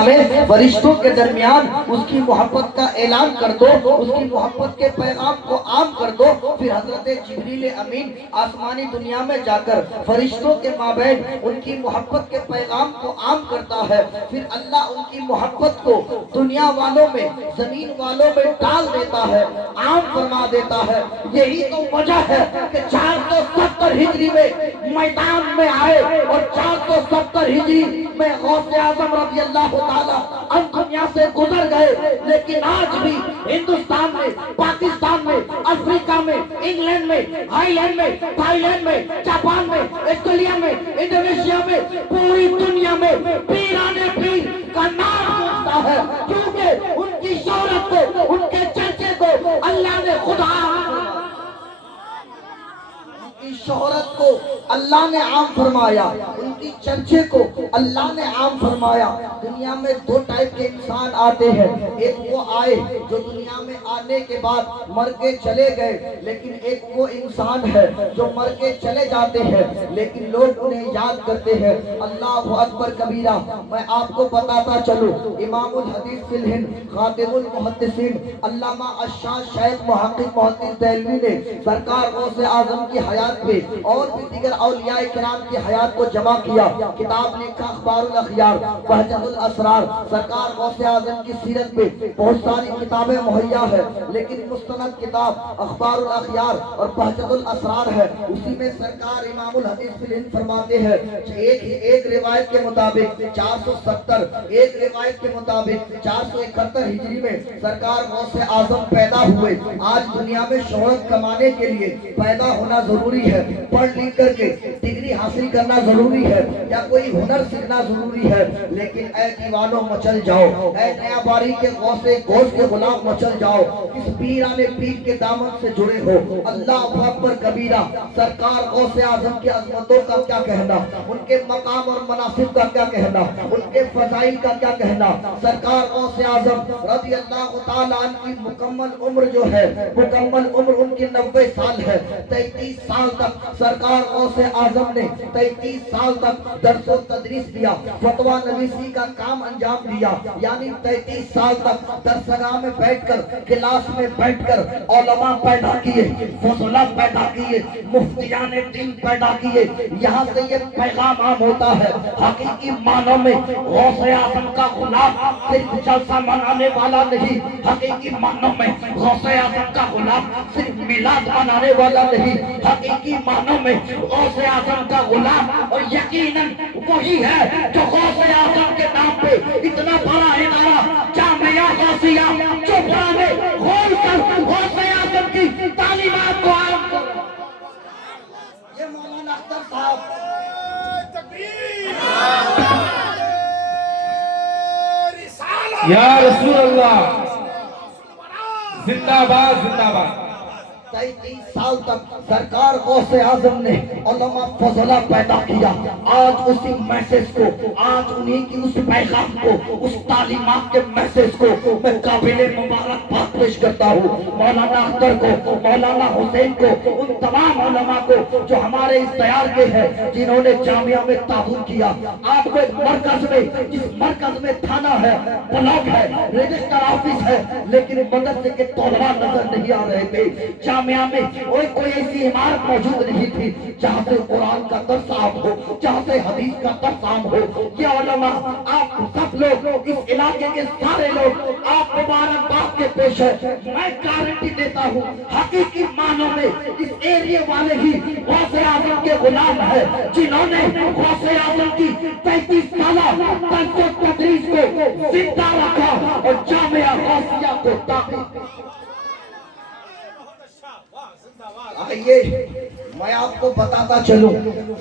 میں فرشتوں کے درمیان اس کی محبت کا اعلان کر دو، اس کی محبت کے پیغام کو عام کر دو۔ پھر حضرت جبریل امین آسمانی دنیا میں جا کر فرشتوں کے مابین ان کی محبت کے پیغام کو عام کرتا ہے۔ پھر اللہ ان کی محبت کو دنیا والوں میں، زمین والوں میں ڈال دیتا ہے، عام فرما دیتا ہے۔ یہی تو وجہ ہے کہ 470 ہجری میں میدان میں آئے اور 470 ہجری میں غوث اعظم رضی اللہ تعالیٰ ہم دنیا سے گزر گئے، لیکن آج بھی ہندوستان میں، پاکستان میں، افریقہ میں، انگلینڈ میں، ہائی لینڈ میں، تھائی لینڈ میں، جاپان میں، آسٹریلیا میں، انڈونیشیا میں، پوری دنیا میں پیران پیر کا نام گونجتا ہے، کیونکہ ان کی شہرت کو، ان کے چرچے کو اللہ نے خدا کی شہرت کو اللہ نے عام فرمایا، ان کی چرچے کو اللہ نے عام فرمایا۔ دنیا میں دو ٹائپ کے انسان آتے ہیں، ایک وہ آئے جو دنیا میں آنے کے بعد مر کے چلے گئے، لیکن ایک وہ انسان ہے جو مر کے چلے جاتے ہیں لیکن لوگ انہیں یاد کرتے ہیں۔ اللہ اکبر کبیرہ۔ میں آپ کو بتاتا چلوں، امام الحدیث فی الہند، خاتم المحدثین، علامہ الشاہ شیخ محقق محدث دہلوی نے سرکار غوث اعظم کی حیات پہ اور بھی دیگر اولیاء کرام کی حیات کو جمع کیا، کتاب لکھا اخبار الاخیار، بہجت الاسرار۔ سرکار غوث اعظم کی سیرت پہ بہت ساری کتابیں مہیا ہے، لیکن مستند کتاب اخبار الاخیار اور بہجت الاسرار ہے۔ اسی میں سرکار امام الحدیث فی الہند فرماتے ہیں ایک روایت کے مطابق 470، ایک روایت کے مطابق 471 ہجری میں سرکار غوث اعظم پیدا ہوئے۔ آج دنیا میں شہرت کمانے کے لیے پیدا ہونا ضروری ہے، پڑھ لکھ کر کے ڈگری حاصل کرنا ضروری ہے، یا کوئی ہنر سیکھنا ضروری ہے، لیکن اے دیوانوں مچل جاؤ، اے نیا باری کے گوشت کے غلام مچل جاؤ، اس پیران پیر کے دامن سے جڑے ہو۔ اللہ اکبر کبیرہ۔ سرکار غوث اعظم کی عظمتوں کا کیا کہنا، ان کے مقام اور مناصب کا کیا کہنا، ان کے فضائل کا کیا کہنا۔ سرکار غوث اعظم رضی اللہ تعالیٰ عنہ کی مکمل عمر جو ہے، مکمل عمر ان کی 90 سال ہے۔ 33 سال تک سرکار غوث اعظم نے 33 سال تک درس و تدریس دیا، فتویٰ نویسی کا کام انجام دیا، یعنی 33 سال تک درسگاہ میں بیٹھ کر، کلاس میں بیٹھ کر علماء پیدا کیے، فضلاء پیدا کیے، مفتیان دین پیدا کیے۔ یہاں سے یہ پیغام عام ہوتا ہے، حقیقی معنوں میں غوث اعظم کا غلام صرف جلسہ منانے والا نہیں، حقیقی معنوں میں غوث اعظم کا غلام صرف میلاد منانے والا نہیں، حقیقی معنوں میں غوث اعظم کا غلام اور یقیناً وہی ہے جو غوث اعظم کے نام پہ اتنا بڑا ادارہ جامعہ غوثیہ چوپڑا میں کھول کر غوث اعظم کی تعلیمات کو عام کر۔ یہ مولانا اختر صاحب یا رسول اللہ، زندہ باد زندہ باد۔ 33 سال تک سرکار غوث اعظم نے علماء فضلاء پیدا کیا۔ آج اسی میسج کو، آج انہی کی اس پیغام کو، اس تعلیمات کے میسج کو میں قابل مبارکباد پیش کرتا ہوں مولانا اختر کو، مولانا حسین کو، ان تمام علماء کو جو ہمارے اس تیار کے ہیں، جنہوں نے جامعہ میں تعاون کیا۔ آپ کو ایک مرکز میں، جس مرکز میں تھانہ ہے، بلاک ہے، رجسٹر آفس ہے، لیکن مدرسے کے طلباء نظر نہیں آ رہے تھے۔ جامعہ میں کوئی ایسی عمارت موجود نہیں تھی جہاں سے قرآن کا درس عام ہو، جہاں سے حدیث کا درس عام ہو۔ یہ علماء، آپ سب لوگ، اس علاقے کے سارے لوگ، آپ مبارکباد کے پیش ہے۔ میں گارنٹی دیتا ہوں، حقیقی معنوں میں اس ایریے والے ہی غوث اعظم کے غلام ہیں، جنہوں نے غوث اعظم کی 33 سالہ درس و تدریس کو زندہ رکھا اور جامعہ غوثیہ کو تعمیر۔ آئیے میں آپ کو بتاتا چلوں،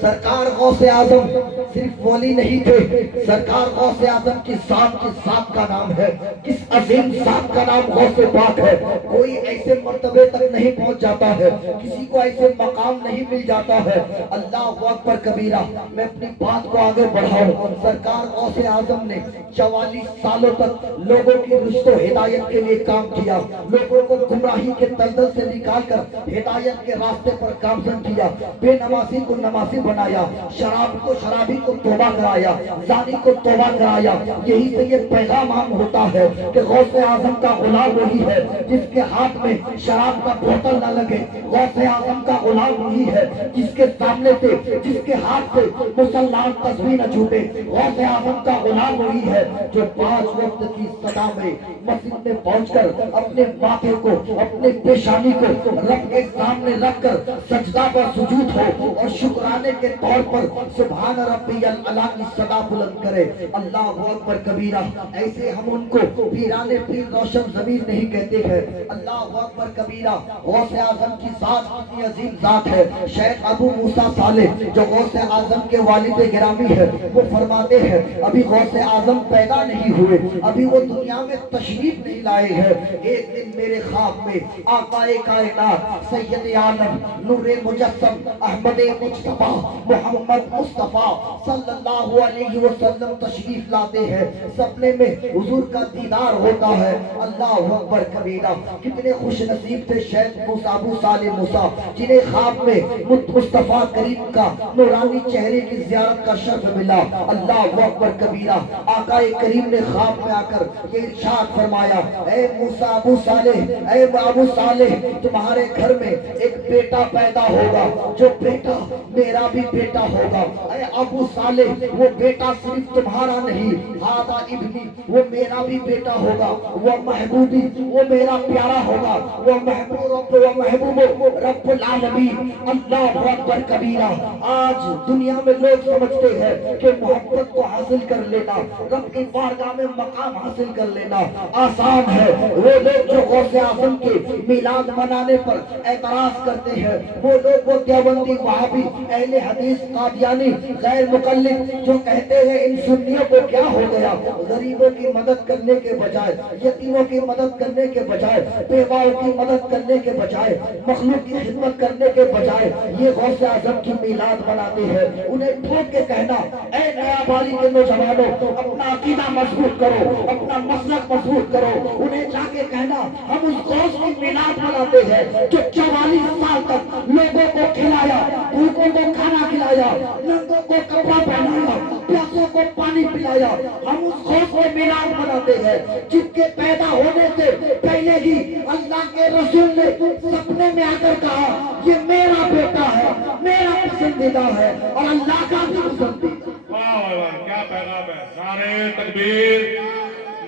سرکار غوث اعظم صرف ولی نہیں تھے، سرکار غوث اعظم کی ذات کا نام ہے، کس عظیم ذات کا نام غوث پاک ہے۔ کوئی ایسے مرتبے تک نہیں پہنچ جاتا ہے، کسی کو ایسے مقام نہیں مل جاتا ہے۔ اللہ اکبر کبیرہ۔ میں اپنی بات کو آگے بڑھاؤں، سرکار غوث اعظم نے 44 سالوں تک لوگوں کی رشد و ہدایت کے لیے کام کیا، لوگوں کو گمراہی کے دلدل سے نکال کر ہدایت کے راستے پر گامزن کیا۔ دیا، بے نمازی کو نمازی بنایا، شراب کو شرابی کو توبہ کرایا، زانی کو توبہ کرایا۔ یہی سے یہ پیغام عام ہوتا ہے کہ غوث اعظم کا غلام وہی ہے جس کے ہاتھ میں شراب کا بوتل نہ لگے، غوث اعظم کا غلام وہی ہے جس کے سامنے سے، جس کے ہاتھ سے مسلمان تسبیح نہ چھوٹے، غوث اعظم کا غلام وہی ہے جو 5 وقت کی صدا میں مسجد میں پہنچ کر اپنے ماتھے کو، اپنے پیشانی کو رب کے سامنے رکھ کر سجدہ پر سجود ہو اور شکرانے کے طور پر سبحان ربی الاعلیٰ کی صدا بلند کرے، اللہ اکبر کبیرہ۔ ایسے ہم ان کو پیران پیر روشن ضمیر نہیں کہتے ہیں، اللہ اکبر کبیرہ۔ غوث اعظم کی ذات کتنی عظیم ذات ہے۔ شیخ ابو موسیٰ صالح جو غوث اعظم کے والد گرامی ہے، وہ فرماتے ہیں ابھی غوث اعظم پیدا نہیں ہوئے، ابھی وہ دنیا میں تشریف نہیں لائے ہیں، ایک دن میرے خواب میں آقا کائنات سید عالم نور مجسم احمد مجتبیٰ محمد مصطفیٰ صلی اللہ علیہ وسلم تشریف لاتے ہیں، سپنے میں حضور کا دیدار ہوتا ہے، اللہ اکبر کبیرہ۔ کتنے خوش نصیب تھے شیخ موسیٰ ابو صالح موسیٰ جنہیں خواب میں مصطفیٰ کریم کا نورانی چہرے کی زیارت کا شرف ملا، اللہ اکبر کبیرہ۔ آقا کریم نے خواب میں آ کر یہ ارشاد فرمایا، اے موسیٰ ابو صالح، اے ابو صالح، تمہارے گھر میں ایک بیٹا پیدا ہوگا جو بیٹا میرا بھی بیٹا ہوگا، اے ابو صالح وہ بیٹا صرف تمہارا نہیں، ہذا ابنی وہ میرا بھی بیٹا ہوگا، وہ محبوبی وہ میرا پیارا ہوگا، وہ محبوب رب العالمین، اللہ اکبر کبیرہ۔ آج دنیا میں لوگ سمجھتے ہیں کہ محبت کو حاصل کر لینا، رب کی بارگاہ میں مقام حاصل کر لینا آسان ہے۔ وہ لوگ جو غوث اعظم کے میلاد منانے پر اعتراض کرتے ہیں، وہ لوگ وہ دیوبندی وہابی اہل حدیث قادیانی غیر مقلد جو کہتے ہیں ان سنیوں کو کیا ہو گیا، غریبوں کی مدد کرنے کے بجائے، یتیموں کی مدد کرنے کے بجائے، بیواؤں کی مدد کرنے کے بجائے، مخلوق کی خدمت کرنے کے بجائے یہ غوث اعظم کی میلاد مناتے ہیں۔ انہیں ٹھوک کے کہنا، اے نیا بالی کے نوجوانوں، اپنا عقیدہ مضبوط کرو، اپنا مسلک مضبوط کرو۔ انہیں جا کے کہنا ہم اس غوث کی میلاد مناتے ہیں جو 44 سال تک لوگوں کو کھلایا، بھوکوں کو کھانا کھلایا، ننگوں کو کپڑا پہنایا، پیاسوں کو پانی پلایا۔ ہم اس غوث کی میلاد مناتے ہیں جن کے پیدا ہونے سے پہلے ہی اللہ کے رسول نے سپنے میں آ کر کہا یہ میرا بیٹا ہے، میرا پسندیدہ ہے اور اللہ کا بھی پسندیدہ۔ واہ واہ واہ، کیا پیغام ہے! نعرہ تکبیر،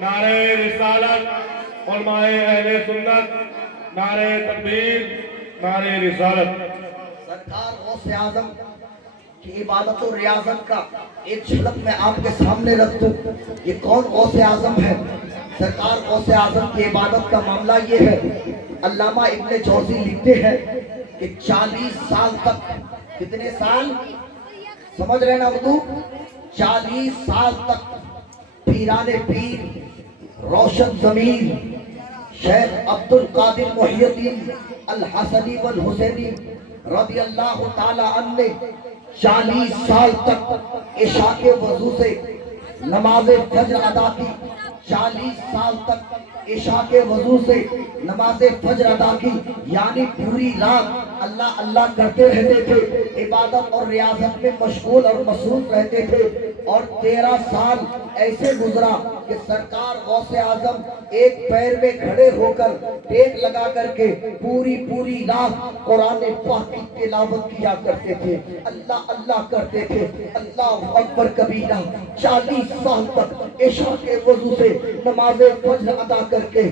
نعرہ رسالت، علماء اہل سنت، نعرہ تکبیر، نعرہ رسالت۔ سرکار غوث اعظم کی عبادت و ریاضت کا ایک جھلک میں آپ کے سامنے رکھ دوں۔ یہ کون غوث اعظم ہے؟ سرکار غوث اعظم کی عبادت کا معاملہ یہ ہے، علامہ ابن جوزی لکھتے ہیں کہ 40 سال تک، کتنے سال سمجھ رہے نا اردو؟ 40 سال تک پیران پیر روشن ضمیر شیخ عبد القادر محی الدین الحسنی والحسینی رضی اللہ تعالی عنہ نے 40 سال تک عشاء کے وضو سے نماز فجر ادا کی، 40 سال تک عشاء کے وضو سے نماز فجر ادا کی، یعنی پوری رات اللہ اللہ کرتے رہتے تھے، عبادت اور ریاضت میں مشغول اور مصروف رہتے تھے۔ اور 13 سال ایسے گزرا کہ سرکار غوث اعظم ایک پیر میں کھڑے ہو کر ٹیک لگا کر کے پوری رات قرآن پاک کی تلاوت کیا کرتے تھے، اللہ اللہ کرتے تھے، اللہ اکبر کبیرہ۔ 40 سال تک عشاء کے وضو سے نماز فجر ادا کر کے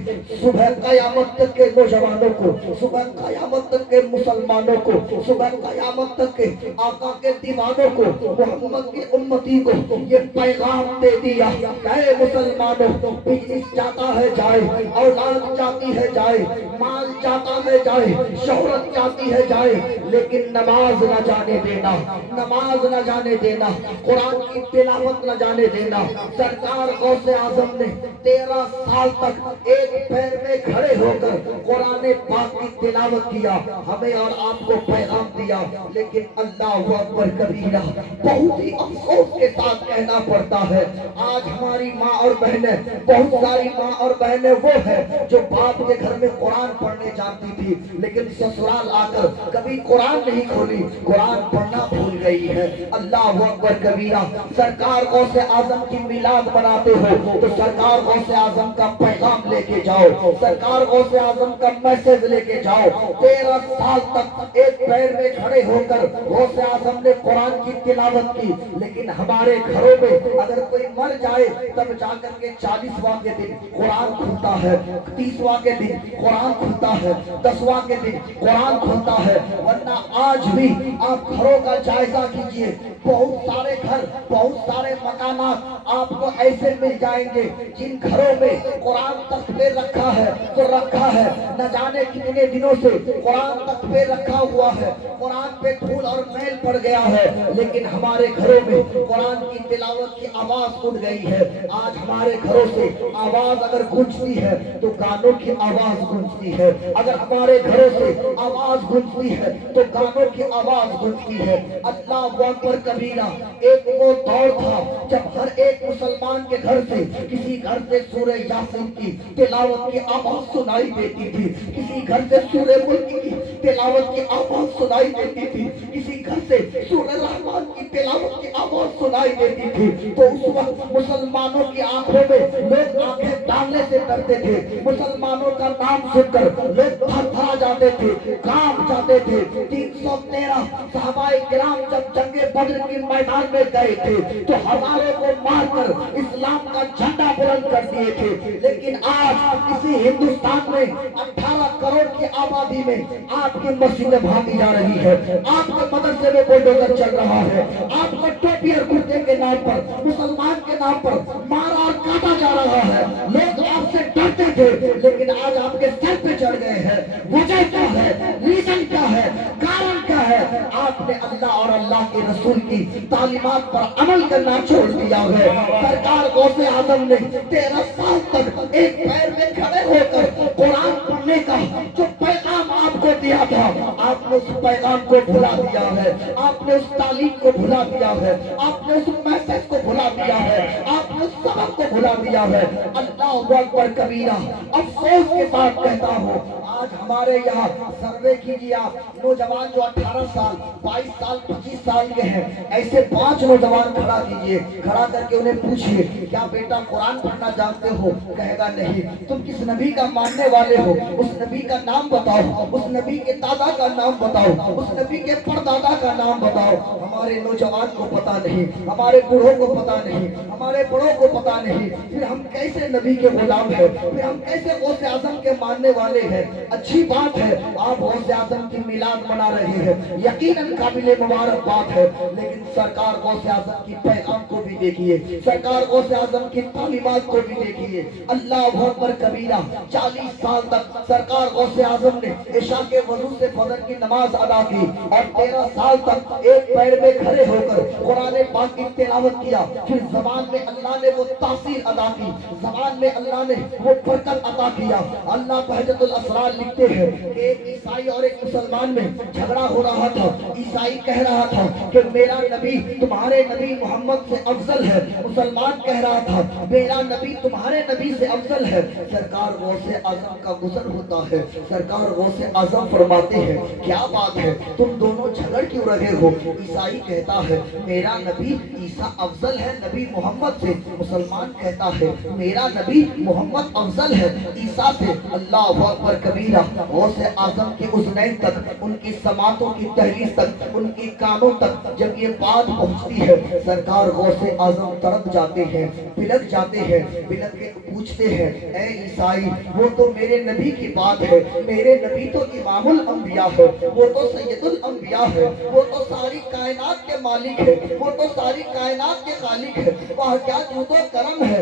صبح قیامت تک کے نوجوانوں کو، صبح قیامت تک کے مسلمانوں کو، صبح قیامت تک کے آقا کے دیوانوں کو، محمد کی امتی کو یہ پیغام دے دیا کہ اے مسلمانوں، بزنس جاتا ہے جائے، اولاد جاتی ہے جائے، مال جاتا ہے جائے، شہرت جاتی ہے جائے، لیکن نماز نہ جانے دینا، نماز نہ جانے دینا، قرآن کی تلاوت نہ جانے دینا۔ سرکار غوث اعظم نے 13 سال تک ایک پیر میں کھڑے ہو کر قرآن پاک کی تلاوت کیا، ہمیں اور آپ کو پیغام دیا، لیکن اللہ اکبر کبیرہ بہت ہی افسوس کے ساتھ کہنا پڑتا ہے آج ہماری ماں اور بہنیں، بہت ساری ماں اور بہنیں وہ ہیں جو باپ کے گھر میں قرآن پڑھنے جانتی تھی لیکن سسرال آ کر کبھی قرآن نہیں کھولی، قرآن پڑھنا بھول گئی ہے۔ اللہ اکبر کبیرہ، سرکار غوث اعظم کی میلاد مناتے ہو تو سرکار غوث اعظم کا پیغام لے کے جاؤ، سرکار غوث اعظم کا میسج لے کے جاؤ۔ 13 سال تک ایک پیر میں کھڑے ہو کر غوث اعظم نے قرآن کی تلاوت کی، لیکن ہمارے گھروں میں اگر کوئی مر جائے تب جا کر کے 40واں کے دن قرآن کھلتا ہے، 30واں کے دن قرآن کھلتا ہے، 10واں کے دن قرآن کھلتا ہے، ورنہ آج بھی آپ گھروں کا جائزہ کیجئے، بہت سارے گھر، بہت سارے مکانات آپ کو ایسے مل جائیں گے جن گھروں میں قرآن تخت پہ رکھا ہے تو رکھا ہے، نہ جانے کتنے دنوں سے قرآن تخت پہ رکھا ہوا ہے، قرآن پہ دھول اور میل پڑ گیا ہے، لیکن ہمارے گھروں میں قرآن کی تلاوت کی آواز اٹھ گئی ہے۔ آج ہمارے گھروں سے آواز اگر گونجتی ہے تو گانوں کی آواز گونجتی ہے، اگر ہمارے گھروں سے آواز گونجتی ہے تو گانوں کی آواز گونجتی ہے۔ اللہ اکبر کبیرہ، ایک وہ دور تھا جب ہر ایک مسلمان کے گھر سے، کسی گھر سے سورہ یاسین کی تلاوت کی آواز سنائی دیتی تھی، کسی گھر سے سورہ ملک کی تلاوت کی آواز سنائی دیتی تھی، کسی گھر سے سورہ رحمان کی تلاوت کی آواز سنائی دیتی تھی، تو اس وقت مسلمانوں کی آنکھوں میں لوگ آنکھیں ڈالنے سے ڈرتے تھے، مسلمانوں کا نام سن کر لوگ تھر تھرا جاتے تھے، کانپ جاتے تھے۔ 313 صحابہ کرام جب جنگ بدر کے میدان میں گئے تھے تو ہزاروں کو مار کر اسلام کا جھنڈا بلند کر دیے تھے، لیکن آج اسی ہندوستان میں 18 کروڑ کی آبادی میں آپ کی مسجدیں بھاگی جا رہی ہے، آپ کے مدرسے میں بلڈوزر چل رہا ہے، آپ کو ٹوپی اور کرتے کے نام پر، مسلمان کے نام پر مارا اور کاٹا جا رہا ہے۔ لوگ آپ سے ڈرتے تھے لیکن آج آپ کے سر پہ چڑھ گئے ہیں۔ وجہ کیا ہے؟ ریزن کیا ہے؟ کارن کیا ہے؟ آپ نے اللہ اور اللہ کے رسول کی تعلیمات پر عمل کرنا چھوڑ دیا ہے۔ سرکار غوث اعظم نے 13 سال تک ایک پیر میں کھڑے ہو کر قرآن پڑھنے کا جو پیغام آپ کو دیا تھا، آپ نے اس پیغام کو بھلا دیا ہے، آپ نے اس تعلیم کو بھلا دیا ہے، آپ نے اس میسج کو بھلا دیا ہے، آپ نے اس سبق کو بھلا دیا ہے۔ اللہ اکبر کبیرہ، افسوس کے ساتھ کہتا ہوں آج ہمارے یہاں سروے کیجیے آپ، نوجوان جو 18 سال 22 سال 25 سال کے ہیں، ایسے 5 نوجوان کھڑا کیجئے، کھڑا کر کے انہیں پوچھئے کیا بیٹا قرآن پڑھنا جانتے ہو؟ کہے گا نہیں۔ تم کس نبی کا ماننے والے ہو؟ اس نبی کا نام بتاؤ، اس نبی کے دادا کا نام بتاؤ، اس نبی کے پردادا کا نام بتاؤ۔ ہمارے نوجوان کو پتا نہیں، ہمارے بوڑھوں کو پتا نہیں، ہمارے بڑوں کو پتا نہیں، پھر ہم کیسے نبی کے غلام ہیں؟ پھر ہم کیسے غوث اعظم کے ماننے والے ہیں؟ اچھی بات ہے آپ غوث اعظم کی میلاد منا رہے ہیں، یقیناً قابل مبارک بات ہے، لیکن سرکار غوث اعظم کی پیغام کو بھی دیکھیے، سرکار غوث اعظم کی تعلیمات کو بھی دیکھیے۔ اللہ اکبر کبیرہ، 40 سال تک سرکار غوث اعظم نے عشاء کے وضو سے فجر کی نماز ادا کی اور 13 سال تک ایک پیر میں کھڑے ہو کر قرآن پاک کی تلاوت کیا، پھر زبان میں اللہ نے وہ تاثیر ادا کی، زبان میں اللہ نے وہ برکت عطا کیا۔ اللہ بہجت الاسرار لکھتے ہیں کہ ایک عیسائی اور ایک مسلمان میں جھگڑا ہو رہا تھا، عیسائی کہہ رہا تھا کہ میرا نبی تمہارے نبی محمد سے افضل ہے، مسلمان کہہ رہا تھا میرا نبی تمہارے نبی سے افضل ہے۔ سرکار غوث اعظم کا گزر ہوتا ہے، سرکار غوث اعظم فرماتے ہیں کیا بات ہے تم دونوں جھگڑ کیوں رہے ہو؟ عیسائی کہتا ہے میرا نبی عیسیٰ افضل ہے نبی محمد سے، مسلمان کہتا ہے میرا نبی محمد افضل ہے عیسیٰ سے۔ اللہ اکبر کبیرہ، غوث اعظم کے اذنین تک، ان کی سماعتوں کی دہلیز تک، ان کی کانوں تک جب یہ بات پہنچتی ہے، سرکار غوث اعظم تڑپ جاتے ہیں، بلک جاتے ہیں، بلک کے پوچھتے ہیں اے عیسائی وہ تو میرے نبی کی بات ہے، میرے نبی تو امام الانبیاء ہے، وہ تو سید الانبیاء ہے، وہ تو ساری کائنات کے مالک ہے، وہ تو ساری کائنات کے خالق ہے، وہ کیا جود و کرم ہے،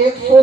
100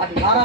18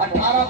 18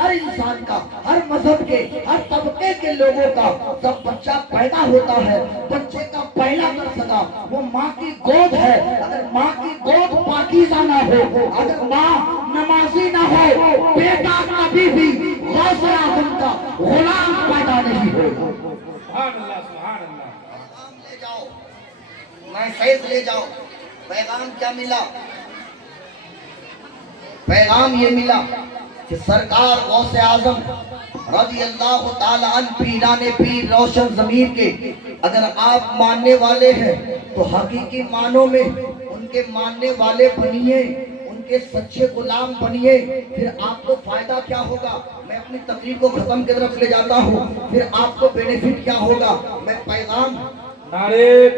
ہر انسان کا، ہر مذہب کے، ہر طبقے کے لوگوں کا جب بچہ پیدا ہوتا ہے، بچے کا پہلا مرتبہ وہ ماں کی گود ہے۔ اگر ماں کی گود پاکیزہ نہ ہو، اگر ماں نمازی نہ ہو، بیٹا کبھی بھی غوث اعظم کا غلام پیدا نہیں ہوگا۔ سبحان اللہ سبحان اللہ۔ پیغام لے جاؤ، میسیج لے جاؤ۔ پیغام کیا ملا؟ پیغام یہ ملا کہ سرکار غوث اعظم رضی اللہ تعالی عنہ پیران پیر روشن ضمیر کے اگر آپ ماننے والے ہیں تو حقیقی معنوں میں ان کے ماننے والے بنیے، ان کے سچے غلام بنیے، پھر آپ کو فائدہ کیا ہوگا؟ میں اپنی تقریر کو ختم کی طرف لے جاتا ہوں، پھر آپ کو بینیفٹ کیا ہوگا؟ میں پیغام نعرے